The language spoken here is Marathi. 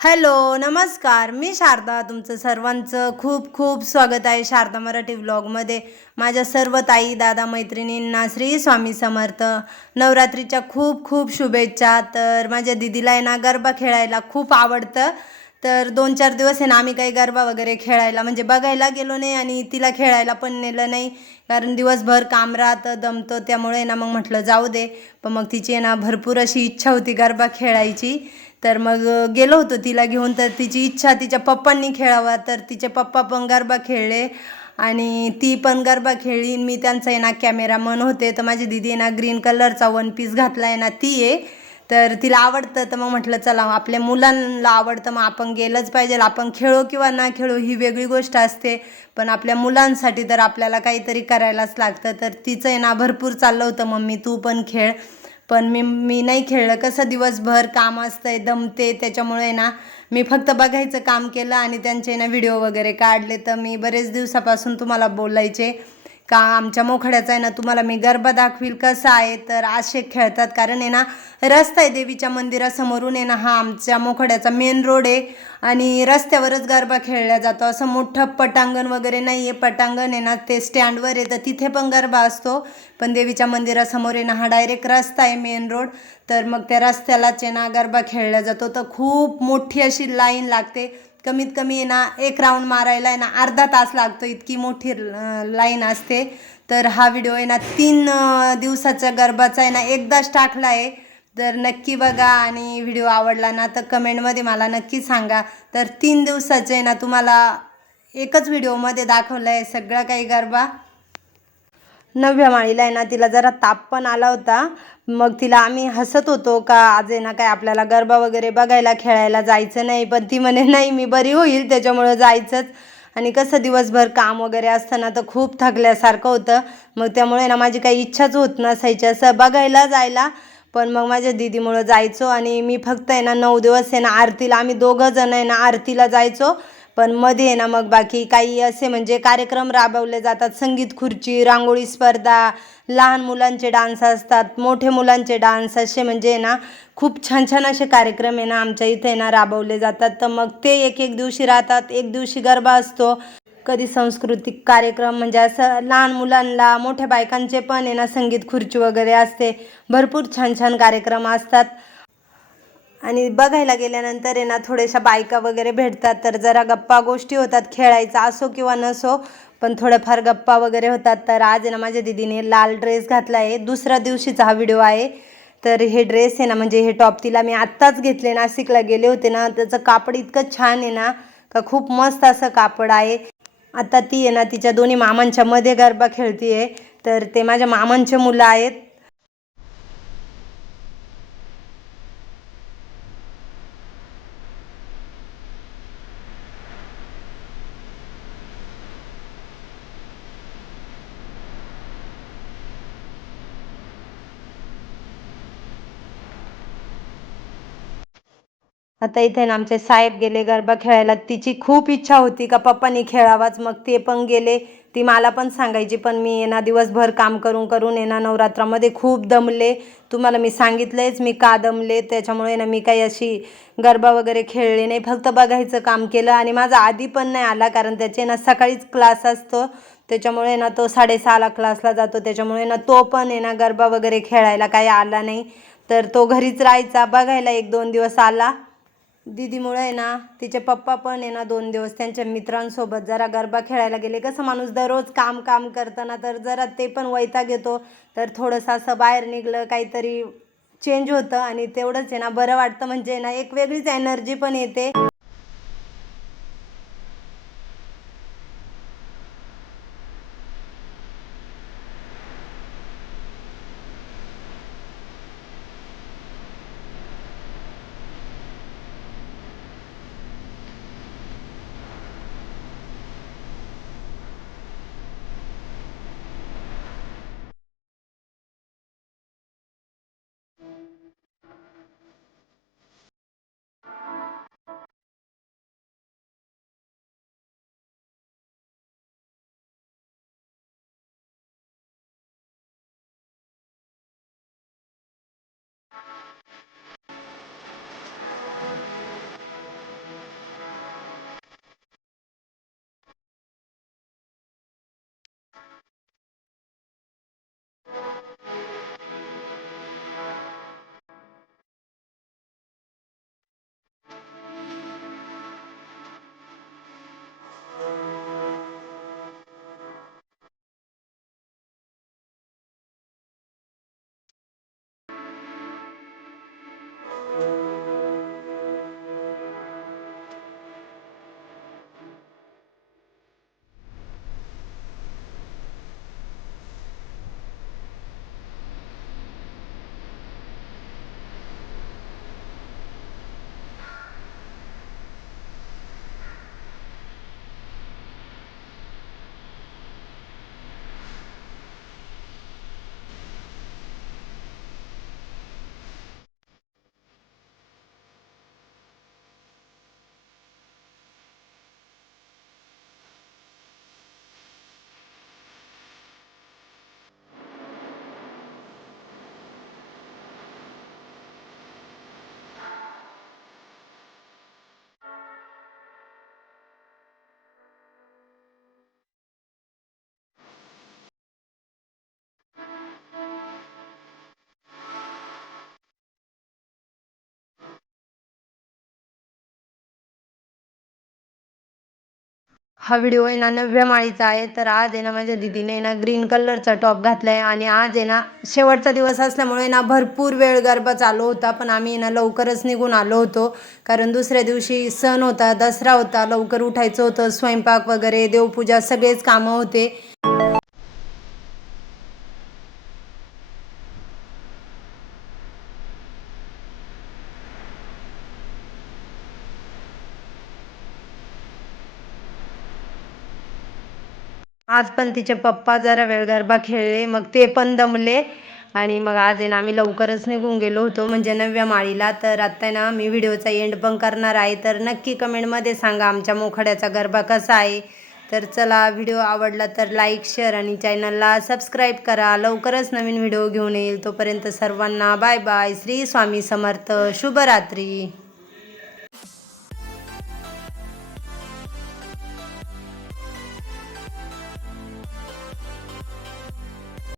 हॅलो नमस्कार. मी शारदा तुमचं सर्वांचं खूप खूप स्वागत आहे शारदा मराठी व्लॉगमध्ये. माझ्या सर्व ताई दादा मैत्रिणींना श्री स्वामी समर्थ. नवरात्रीच्या खूप खूप शुभेच्छा. तर माझ्या दिदीला आहे ना गरबा खेळायला खूप आवडतं. तर दोन चार दिवस आहे ना आम्ही काही गरबा वगैरे खेळायला म्हणजे बघायला गेलो नाही आणि तिला खेळायला पण नेलं नाही. कारण दिवसभर काम राहतं दमतं. त्यामुळे ना मग म्हटलं जाऊ दे. पण मग तिची आहे ना भरपूर अशी इच्छा होती गरबा खेळायची. तर मग गेलो होतो तिला घेऊन. तर तिची इच्छा तिच्या पप्पांनी खेळावा. तर तिचे पप्पा पण गरबा खेळले. आणि ती पण गरबा खेळली. मी त्यांचा आहे ना कॅमेरामन होते. तर माझी दिदी ना ग्रीन कलरचा वन पीस घातला आहे ना ती आहे. तर तिला आवडतं. तर मग म्हटलं चला आपल्या मुलांना आवडतं. मग आपण गेलंच पाहिजे. आपण खेळो किंवा ना खेळो ही वेगळी गोष्ट असते. पण आपल्या मुलांसाठी तर आपल्याला काहीतरी करायलाच लागतं. तर तिचं आहे ना भरपूर चाललं होतं. मम्मी तू पण खेळ. पण मी मी नाही खेळलं. कसं दिवसभर काम असतंय दमते. त्याच्यामुळे ना मी फक्त बघायचं काम केलं आणि त्यांचे ना व्हिडिओ वगैरे काढले. तर मी बरेच दिवसापासून तुम्हाला बोलायचे. का आमच्या मोखड्याचा आहे ना तुम्हाला मी गरबा दाखवील कसा आहे? तर असे खेळतात. कारण आहे ना रस्ता आहे देवीच्या मंदिरासमोरून आहे ना हा आमच्या मोखड्याचा मेन रोड आहे. आणि रस्त्यावरच गरबा खेळला जातो. असं मोठं पटांगण वगैरे नाही आहे पटांगण आहे ना ते स्टँडवर आहे. तर तिथे पण गरबा असतो. पण देवीच्या मंदिरासमोर आहे ना हा डायरेक्ट रस्ता आहे मेन रोड तर मग त्या रस्त्यालाच आहे ना गरबा खेळला जातो. तर खूप मोठी अशी लाईन लागते. कमीत कमी आहे ना एक राऊंड मारायला आहे ना अर्धा तास लागतो इतकी मोठी लाईन असते. तर हा व्हिडिओ आहे ना तीन दिवसाचा गरबाचा आहे ना एकदाच टाकला आहे. तर नक्की बघा आणि व्हिडिओ आवडला ना तर कमेंटमध्ये मला नक्की सांगा. तर तीन दिवसाचे आहे ना तुम्हाला एकच व्हिडिओमध्ये दाखवलं आहे सगळं काही गरबा. नवव्या माळीला आहे ना तिला जरा ताप पण आला होता. मग तिला आम्ही हसत होतो का आज आहे ना काय आपल्याला गरबा वगैरे बघायला खेळायला जायचं नाही. पण ती म्हणे नाही मी बरी होईल त्याच्यामुळं जायचंच. आणि कसं दिवसभर काम वगैरे असताना तर खूप थकल्यासारखं होतं. मग त्यामुळे ना माझी काही इच्छाच होत नसायची. असं बघायला जायला. पण मग माझ्या दिदीमुळं जायचो आणि मी फक्त आहे ना नऊ दिवस आहे ना आरतीला आम्ही दोघं जण आहे ना आरतीला जायचो. पण मध्ये आहे ना मग बाकी काही असे म्हणजे कार्यक्रम राबवले जातात. संगीत खुर्ची रांगोळी स्पर्धा लहान मुलांचे डान्स असतात मोठे मुलांचे डान्स असे म्हणजे ना खूप छान छान असे कार्यक्रम आहे ना आमच्या इथे ना राबवले जातात. तर मग ते एक एक दिवशी राहतात एक दिवशी गरबा असतो. कधी सांस्कृतिक कार्यक्रम म्हणजे असं लहान मुलांना मोठ्या बायकांचे पण आहे ना संगीत खुर्ची वगैरे असते. भरपूर छान छान कार्यक्रम असतात. आणि बघायला गेल्यानंतर आहे ना थोड्याशा बायका वगैरे भेटतात तर जरा गप्पा गोष्टी होतात खेळायचा असो किंवा नसो पण थोड्याफार गप्पा वगैरे होतात. तर आज आहे ना माझ्या दिदीने लाल ड्रेस घातला आहे. दुसऱ्या दिवशीचा हा व्हिडिओ आहे. तर हे ड्रेस आहे ना म्हणजे हे टॉप तिला मी आत्ताच घेतले. नाशिकला गेले होते ना त्याचं कापड इतकं छान आहे ना का खूप मस्त असं कापड आहे. आता ती आहे ना तिच्या दोन्ही मामांच्या मध्ये गरबा खेळती आहे तर ते माझ्या मामांचे मुलं आहेत. आता इथे ना आमचे साहेब गेले गरबा खेळायला. तिची खूप इच्छा होती का पप्पानी खेळावाच मग. ते पण गेले. ती मला पण सांगायची पण मी येणार दिवसभर काम करून करून येणार नवरात्रामध्ये खूप दमले. तुम्हाला मी सांगितलंयच मी का दमले? त्याच्यामुळे ना मी काही अशी गरबा वगैरे खेळले नाही. फक्त बघायचं काम केलं आणि माझा आधी पण नाही आला कारण त्याचे ना सकाळीच क्लास असतो. त्याच्यामुळे ना तो साडेसहाला क्लासला जातो. त्याच्यामुळे ना तो पण आहे ना गरबा वगैरे खेळायला काही आला नाही. तर तो घरीच राहायचा बघायला एक दोन दिवस आला. दिदीमुळं आहे ना तिचे पप्पा पण आहे ना दोन दिवस त्यांच्या मित्रांसोबत जरा गरबा खेळायला गेले. कसं माणूस दररोज काम काम करताना तर जरा ते पण वैताग घेतो तर थोडंसं असं बाहेर निघलं काहीतरी चेंज होतं आणि तेवढंच आहे ना बरं वाटतं. म्हणजे ना एक वेगळीच एनर्जी पण येते. हा व्हिडिओ आहे ना नवव्या माळीचा आहे. तर आज आहे ना माझ्या दिदीने ना ग्रीन कलरचा टॉप घातला आहे आणि आज आहे ना शेवटचा दिवस असल्यामुळे ना भरपूर वेळ गरबा चालू होता. पण आम्ही ना लवकरच निघून आलो होतो. कारण दुसऱ्या दिवशी सण होता दसरा होता लवकर उठायचं होतं स्वयंपाक वगैरे देवपूजा सगळेच कामं होते. आज पण तिचे पप्पा जरा वेळ गरबा खेळले मग ते पण दमले. आणि मग आज आहे ना आम्ही लवकरच निघून गेलो होतो म्हणजे नव्या माळीला. तर आता आहे ना मी व्हिडिओचा एंड पण करणार आहे. तर नक्की कमेंटमध्ये सांगा आमच्या मोखाड्याचा गरबा कसा आहे. तर चला व्हिडिओ आवडला तर लाईक शेअर आणि चॅनलला सबस्क्राईब करा. लवकरच नवीन व्हिडिओ घेऊन येईल. तोपर्यंत सर्वांना बाय बाय श्री स्वामी समर्थ. शुभरात्री.